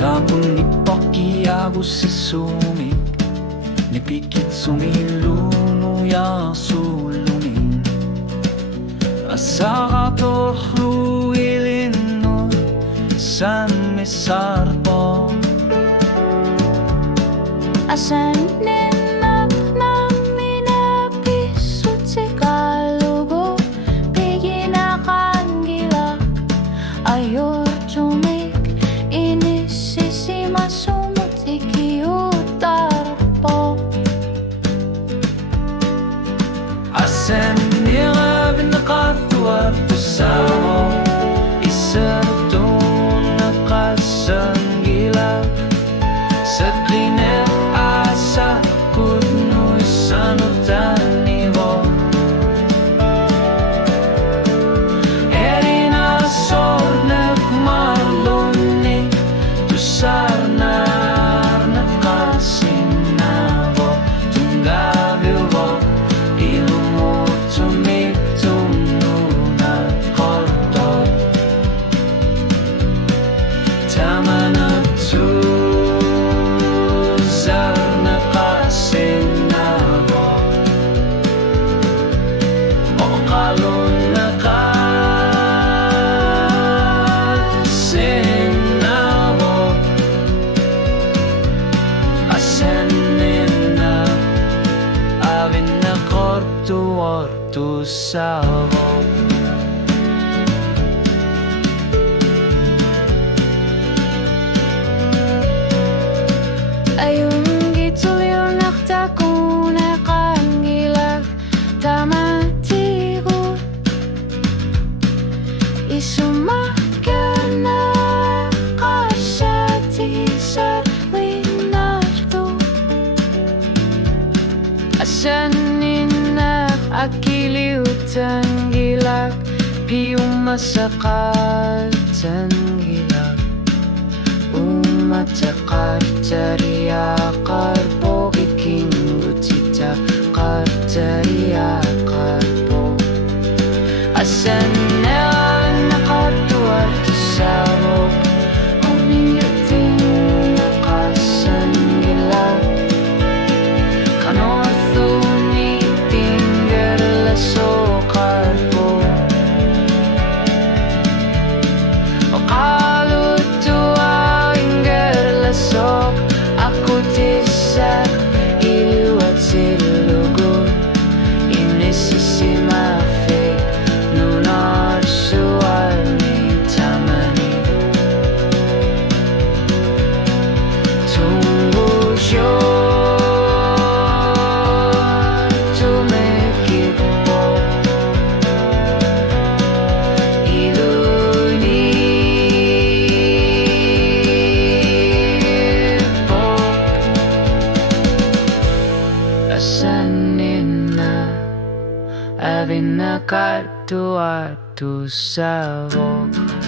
Tapon ni pakiago sa sumik, ni pikit sumiluno ya sulungin. Asakator ruilin no san mesarpo. Asanninneq naminapisut si kalugo, piginakangilak ayor tumik, inisisima sumut ikiutarpo. Asanninneq Avinneqartuartussaavoq, isartun naqasanggilak sa greenlandic asa kudnoy sanutanivoq. Avinneqartuartussaavoq marlunni tusarnar naqasinavoq, tunggavivoq ilumutumik tununaqartor. Tamanaqtuzar naqasinavoq, oqalun naqasinavoq. Asanninneq Avinneqartuartussaavoq. Ayun gitulyo naqtakunaqangilak tamatigut, isumakana qasatisar linartu. Asanninneq akiliutanggilak, piumasaqatanggilak, umataqartariaqarpo, ikingutitaqartariaqarpo. Asanninneq umingating naqasanggilak, kanorthuni tinggerlasoqarpo. Oqalutua inggerlasok, aku tisar iliwat silugun, inisisimafiq nunarsualni tamani. Tunggujon tumikitpo, ilunippo. Asanninneq Avinneqartuartussaavoq.